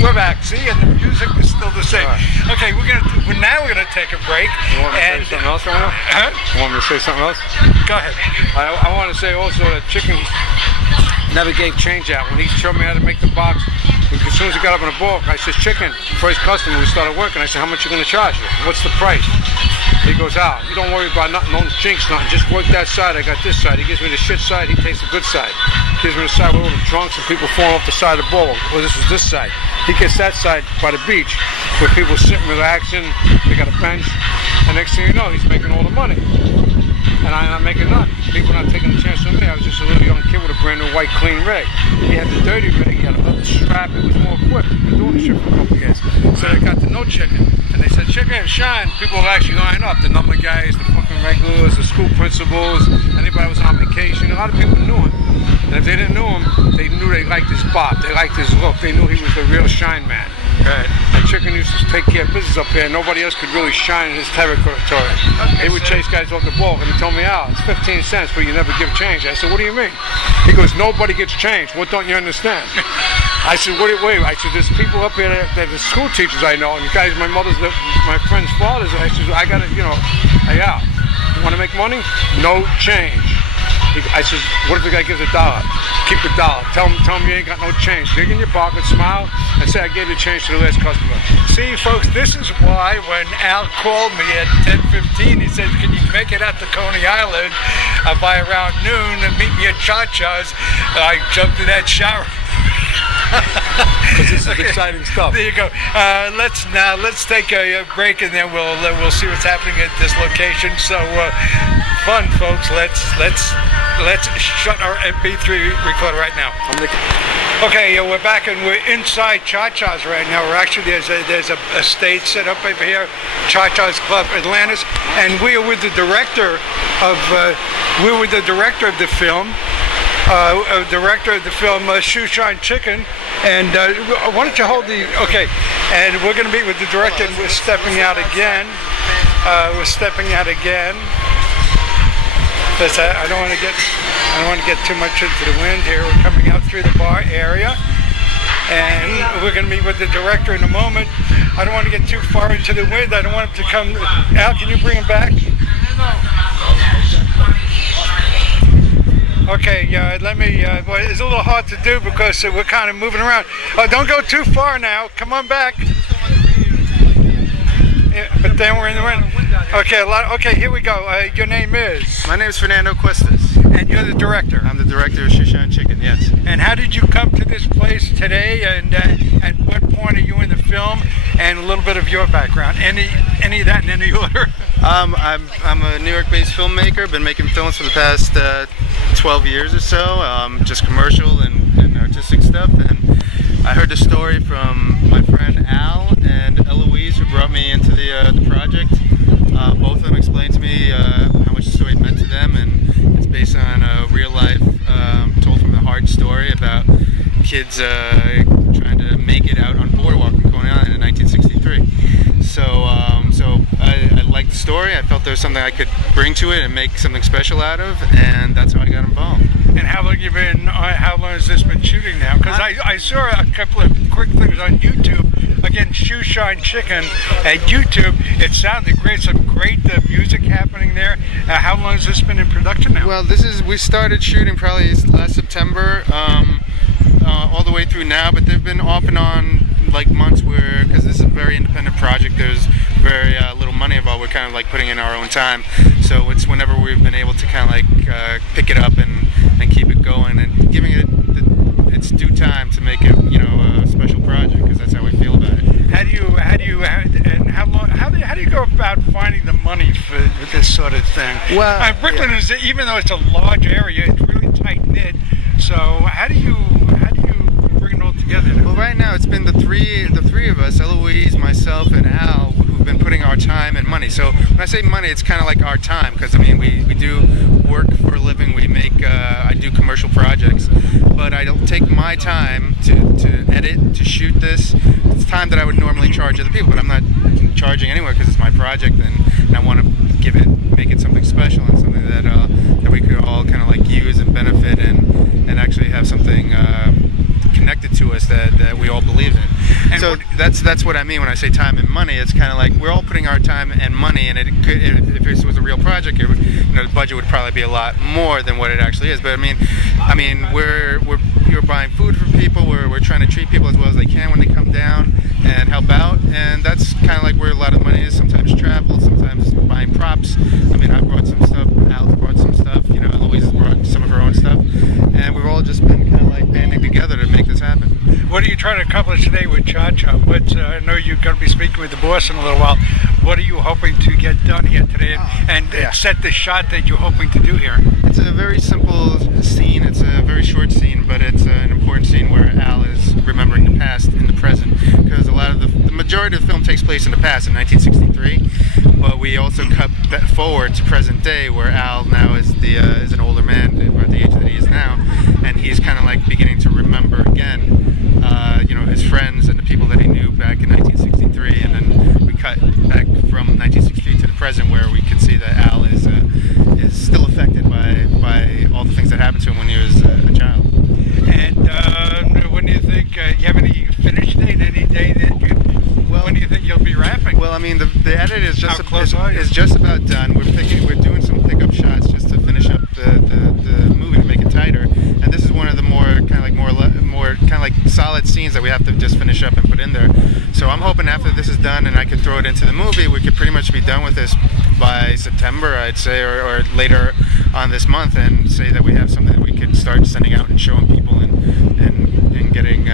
We're back. See, and the music is still the same. Right. Okay, we're gonna take a break. You want me to say something else right now? Huh? You want me to say something else? Go ahead. I want to say also that Chicken never gave change out. When he showed me how to make the box, as soon as he got up in the book, I said, Chicken, first customer, we started working. I said, how much you gonna charge you? What's the price? He goes out. You don't worry about nothing, don't jinx nothing. Just work that side. I got this side. He gives me the shit side. He takes the good side. He gives me the side with all the drunks and people falling off the side of the bowl. Well, this was this side. He gets that side by the beach where people sitting relaxing. They got a bench. And next thing you know, he's making all the money. And I'm not making nothing. People not taking a chance on me. I was just a little young kid with a brand new white clean rig. He had the dirty rig. He had a little strap. It was more equipped. He's been doing this shit for a couple of years. So they got to know Chicken. And they said, Chicken, shine. People were actually lining up. The number guys, the fucking regulars, the school principals, anybody who was on vacation. A lot of people knew him. And if they didn't know him, they knew they liked his bop. They liked his look. They knew he was the real shine man. Right. And Chicken used to take care of business up here. Nobody else could really shine in his territory. They would chase guys off the ball, and he told me, Al, it's 15 cents, but you never give change. I said, what do you mean? He goes, nobody gets change. What don't you understand? I said, wait. I said, there's people up here that are the school teachers I know, and the guys, my friend's fathers. I said, I gotta, hey, Al, you want to make money? No change. I said, what if the guy gives $1? Keep $1. Tell him you ain't got no change. Dig in your pocket, smile, and say I gave you change to the last customer. See, folks, this is why when Al called me at 10:15, he said, can you make it out to Coney Island by around noon and meet me at Cha-Cha's? I jumped in that shower. Because this is exciting stuff. There you go. Let's take a break, and then we'll see what's happening at this location. So fun, folks. Let's shut our MP3 recorder right now. Okay, we're back and we're inside Cha-Cha's right now. We're actually there's a stage set up over here, Cha-Cha's Club Atlantis, and we are with the director of the film. Director of the film Shoe Shine Chicken, and why don't you hold the and we're going to meet with the director, and we're stepping out again. I don't want to get too much into the wind here. We're coming out through the bar area, and we're going to meet with the director in a moment. I don't want to get too far into the wind. I don't want him to come. Al, can you bring him back? Okay, let me, it's a little hard to do because we're kind of moving around. Don't go too far now. Come on back. Yeah, but then we're in the wind. Okay, here we go. Your name is? My name is Fernando Cuestas. And you're the director? I'm the director of Shoe Shine Chicken, yes. And how did you come to this place today, and at what point are you in the film, and a little bit of your background? Any of that in any order? I'm a New York-based filmmaker, been making films for the past 12 years or so, just commercial and artistic stuff. And I heard the story from my friend Al and Eloise, who brought me into the project. Both of them explained to me how much the story meant to them, and it's based on a real life, told from the heart story about kids trying to make it out on boardwalk in Coney Island in 1963. So I liked the story. I felt there was something I could bring to it and make something special out of, and that's how I got involved. And how long has this been shooting now? Because I saw a couple of quick things on YouTube. Again, Shoe Shine Chicken at YouTube. It sounded great. Some great music happening there. How long has this been in production now? Well, we started shooting probably last September, all the way through now. But they've been off and on like months where, because this is a very independent project, there's very little money involved. We're kind of like putting in our own time. So it's whenever we've been able to kind of like pick it up and keep it going and giving it its due time to make it, a special project, because that's how we feel about it. How do you go about finding the money for this sort of thing? Well, Brooklyn is, even though it's a large area, it's really tight knit. So how do you bring it all together? Well, right now it's been the three of us, Eloise, myself, and Al, who've been putting our time and money. So when I say money, it's kind of like our time, because I mean we do work for a living. We make I do commercial projects, but I don't take my time to edit, to shoot this. It's time that I would normally charge other people, but I'm not charging anywhere because it's my project, and I want to make it something special and something that we could all kind of like use and benefit and actually have something connected to us that we all believe in. And so that's what I mean when I say time and money. It's kind of like we're all putting our time and money, and if this was a real project, the budget would probably be a lot more than what it actually is. But I mean, we're buying food for people. We're trying to treat people as well as they can when they come down and help out, and that's kind of like where a lot of money is. Sometimes travel, sometimes buying props. I mean, I brought some stuff. Al's brought some stuff. Louise brought some of her own stuff, and we've all just been kind of like banding together to make this happen. What are you trying to accomplish today with Cha-Cha? I know you're going to be speaking with the boss in a little while. What are you hoping to get done here today and set the shot that you're hoping to do here? It's a very simple scene. It's a very short scene, but it's an important scene where Al is remembering the past in the present, because a lot of the majority of the film takes place in the past in 1963, but we also cut that forward to present day where Al now is an older man, or at the age that he is now, and he's kind of like beginning to remember again his friends and the people that he knew back in 1963, and then we cut back from 1963 to the present where we can see that Al is still affected by all the things that happened to him when he was a child. And when do you think, you have any finish date, any day that when do you think you'll be wrapping? Well, I mean, the edit is just about done. We're doing some pickup shots just to finish up the movie to make it tighter. And this is one of the more solid scenes that we have to just finish up and put in there. So I'm hoping after this is done and I can throw it into the movie, we could pretty much be done with this by September, I'd say, or later on this month, and say that we have something that we could start sending out and showing people and getting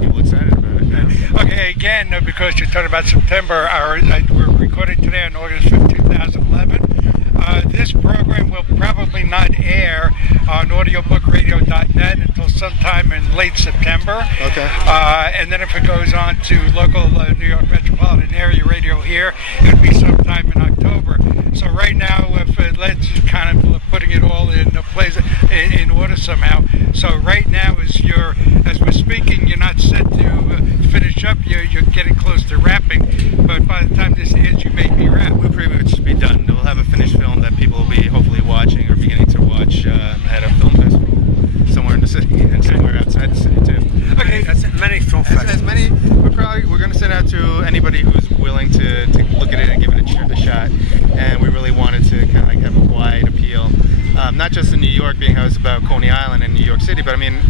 people excited about it. Okay, again, because you're talking about September, we're recording today on August 5th, 2011. This program will probably not air on audiobookradio.net until sometime in late September. Okay. And then if it goes on to local New York metropolitan area radio here, it would be sometime in October. So right now, let's kind of putting it all in place in order somehow. So right now, as we're speaking, you're not set to finish up. You're getting close to wrapping, but by the time this ends, you may be wrapped. We'll pretty much be done. We'll have a finished film that people will be hopefully watching or beginning to watch at a film festival somewhere in the city and somewhere outside the city too. Okay, that's many film festivals. We're going to send out to anybody who's willing to look at it and give it a shot. And we really wanted to kind of like have a wide appeal, not just in New York, being how it's about Coney Island and New York City, but I mean,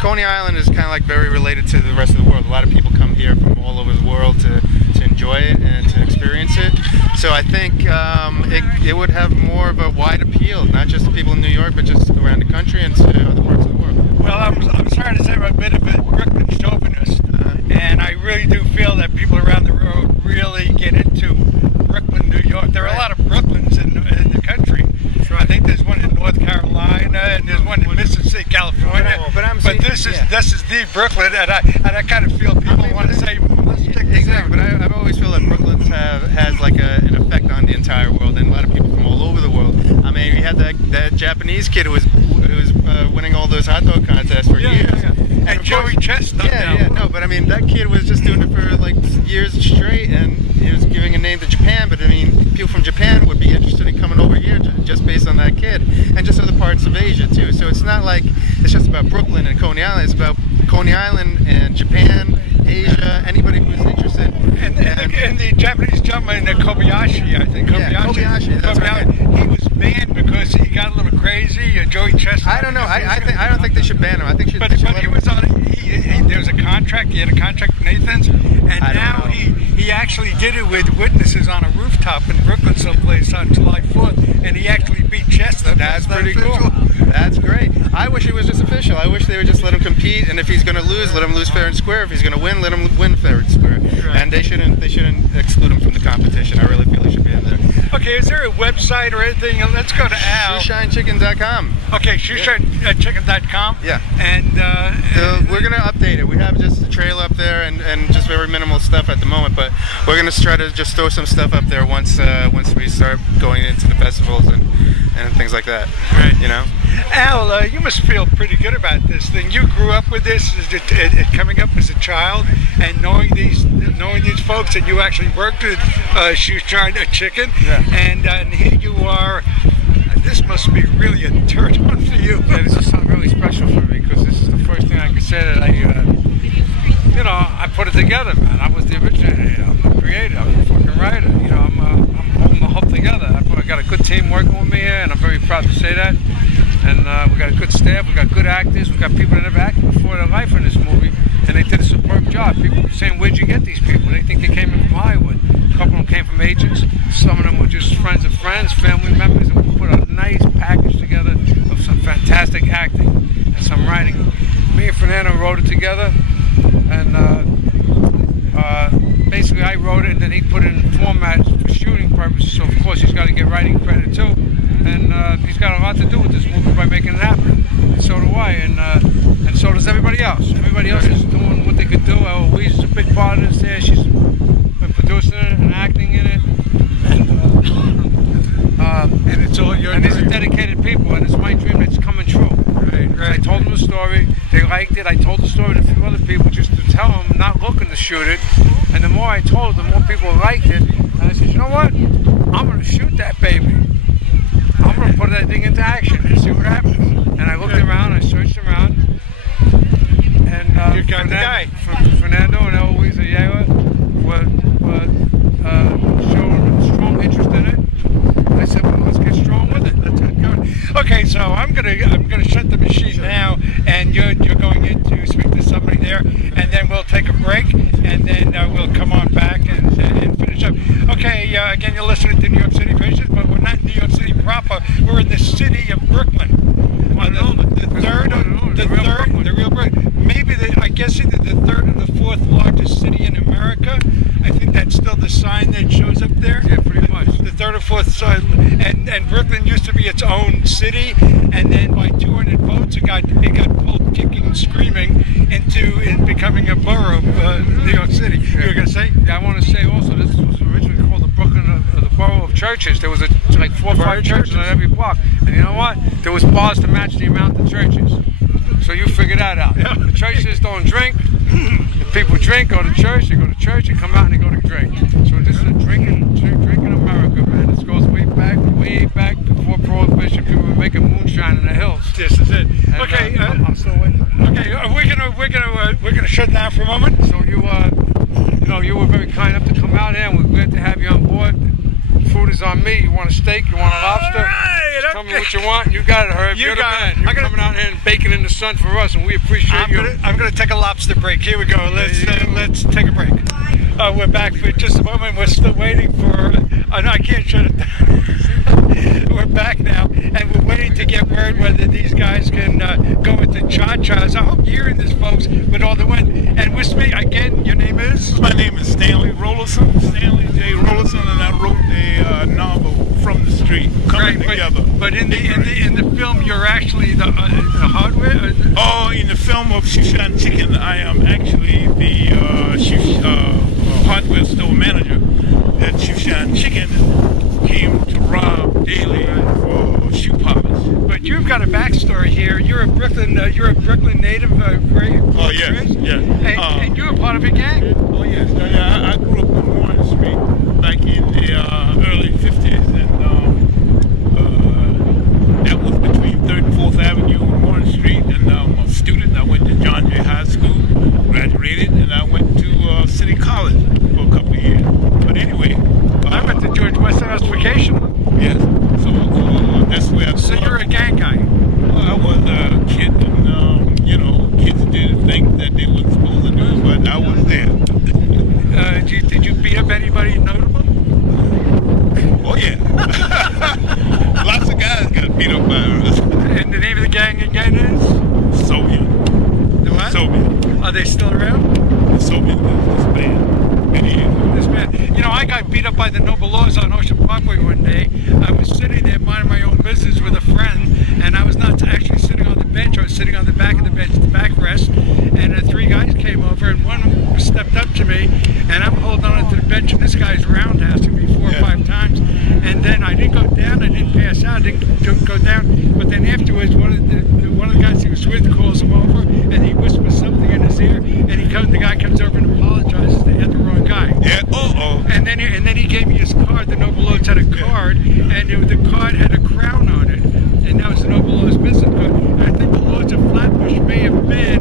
Coney Island is kind of like very related to the rest of the world. A lot of people come here from all over the world to enjoy it and to experience it. So I think it would have more of a wide appeal, not just to people in New York, but just around the country and to other parts of the world. Well, I'm starting to say I'm a bit of a Brooklyn chauvinist, and I really do feel that people around the road really get into Brooklyn, New York. There are a lot of Brooklyns in the country. I think there's one in North Carolina and there's one in Mississippi, California. But this is the Brooklyn, and I kind of feel people want to say exactly. But I've always felt that Brooklyn has like an effect on the entire world, and a lot of people from all over the world. I mean, we had that Japanese kid who was winning all those hot dog contests for years. And Joey Chestnut. But I mean, that kid was just doing it for like years straight, and he was giving a name to Japan. But I mean, people from Japan would be interested in coming over here just based on that kid, and just other parts of Asia too. So it's not like it's just about Brooklyn and Coney Island. It's about Coney Island and Japan, Asia, anybody who's interested. And the Japanese gentleman, Kobayashi, I think. Kobayashi, that's right. He was banned because he got a little crazy. Joey Chestnut. I don't know. I don't think they should ban him. I think But he was on. There was a contract. He had a contract with Nathan's, and now he actually did it with witnesses on a rooftop in Brooklyn someplace on July 4th, and he actually beat Chestnut. That's pretty cool. That's great. I wish it was just official. I wish they would just let him compete, and if he's going to lose, let him lose fair and square. If he's going to win, let him win fair and square. Right. And they shouldn't exclude him from the competition. I really feel he should be in there. Okay, is there a website or anything? Let's go to Al. ShoeshineChicken.com. Okay, ShoeshineChicken.com. Yeah. And we're going to update it. We have just the trailer up there and just very minimal stuff at the moment, but we're going to try to just throw some stuff up there once we start going into the festivals and things like that. Right. You know? Al, you must feel pretty good about this thing. You grew up with this, coming up as a child, and knowing these folks, and you actually worked with Shoeshine Chicken, yeah. And here you are. This must be really a turn on for you. Yeah, this is something really special for me because this is the first thing I could say that it together, man. I was the originator. I'm the creator. I'm the fucking writer. You know, I'm holding the whole together. I got a good team working with me here, and I'm very proud to say that. And we got a good staff. We got good actors. We got people that never acted before in their life in this movie, and they did a superb job. People were saying, "Where'd you get these people?" They think they came in from Hollywood. A couple of them came from agents. Some of them were just friends of friends, family members, and we put a nice package together of some fantastic acting and some writing. Me and Fernando wrote it together, and basically I wrote it, and then he put it in format for shooting purposes, so of course he's got to get writing credit too, and he's got a lot to do with this movie by making it happen, and so do I, and so does everybody else. Everybody else is doing what they could do. Reese is a big part of this there. She's been producing it and acting in it, and it's all your. And these are dedicated people, and it's my dream that's coming true. Right. I told them the story, they liked it. I told the story to a few other people just to tell them, not looking to shoot it. And the more I told, the more people liked it. And I said, you know what? I'm going to shoot that baby. I'm going to put that thing into action and see what happens. And I looked around, I searched around, and you got the guy. Fernando and Eloise Ayala were showing strong interest in it. I said, well, let's get strong with it. Let's get going. Okay, so I'm gonna shut the machine now, and you're going in to speak to somebody there, and then we'll take a break, and then we'll come on back and finish up. Okay, again, you're listening to New York City Faces, but we're not in New York City proper. We're in the city of Brooklyn. The real Brooklyn. Maybe I guess either the third or the fourth largest city in America. I think that's still the sign that shows up there. Yeah, pretty much. The third or fourth sign. And Brooklyn used to be its own city, and then by 200 votes, it got pulled kicking and screaming into becoming a borough of New York City. You were going to say? Yeah, I want to say also this was originally called the Brooklyn, the borough of churches. There was like 4 or 5 churches on every block, and you know what? There was bars to match the amount of churches. So you figure that out. Yeah. The churches don't drink. If people drink, go to church. They go to church, they come out and they go to drink. So this is a drinking America, man. This goes way back before Prohibition. People were making moonshine in the hills. This is it. And, okay. I'm still waiting. Okay, we're gonna shut down for a moment. So you were very kind enough to come out here, and we're glad to have you on board. Food is on me. You want a steak? You want a lobster? Right, Tell me what you want, and you got it, Herb. You're the man. You're coming out here and baking in the sun for us, and we appreciate you. I'm gonna take a lobster break. Here we go. Let's take a break. We're back for just a moment. We're still waiting for. No, I can't shut it down. We're back now, and we're waiting to get word whether these guys can go into cha-chas. I hope you're hearing this, folks, with all the wind. And with me again, your name is? My name is Stanley Rollerson, Stanley J. Rollerson, and I wrote a novel, From the Street, Coming Together. But in the film, you're actually the hardware. Oh, in the film of Shushan Chicken, I am actually the hardware store manager. That Shushan Chicken came to rob daily for shoe polish. But you've got a backstory here. You're a Brooklyn native, right? Oh yes, yes. And you're a part of a gang. Oh yes. I grew up on Warren Street back in the early '50s, and that was between 3rd and 4th Avenue and Warren Street. And I'm a student. I went to John Jay High School, graduated, and I went to City College for a couple of years. But anyway, I went to George Westinghouse vacation. Yes. So that's where I grew up. So you're a gang guy. Well, I was a kid, and kids did things that they weren't supposed to do, but I was there. Did you beat up anybody notable? Oh yeah. Lots of guys got beat up by us. And the name of the gang again is? Soviet. The what? Soviet. Are they still around? The Soviet is this band. This man. I got beat up by the Noble Laws on Ocean Parkway one day. I was sitting there minding my own business with a friend, and I was not actually sitting on the bench. I was sitting on the back of the bench, the backrest, and 3 guys came over, and one stepped up to me, and I'm holding on to the bench, and this guy's roundhousing me 4 or 5 times, and then I didn't go down, I didn't pass out, I didn't go down, but then afterwards, one of the guys he was with calls him over, and he whispers something in his ear, and the guy comes over and apologizes. They had the wrong guy. Yeah. And then he gave me his card. The Noble Lords had a card, and the card had a crown on it, and that was the Noble Lords business card. And I think the Lords of Flatbush may have been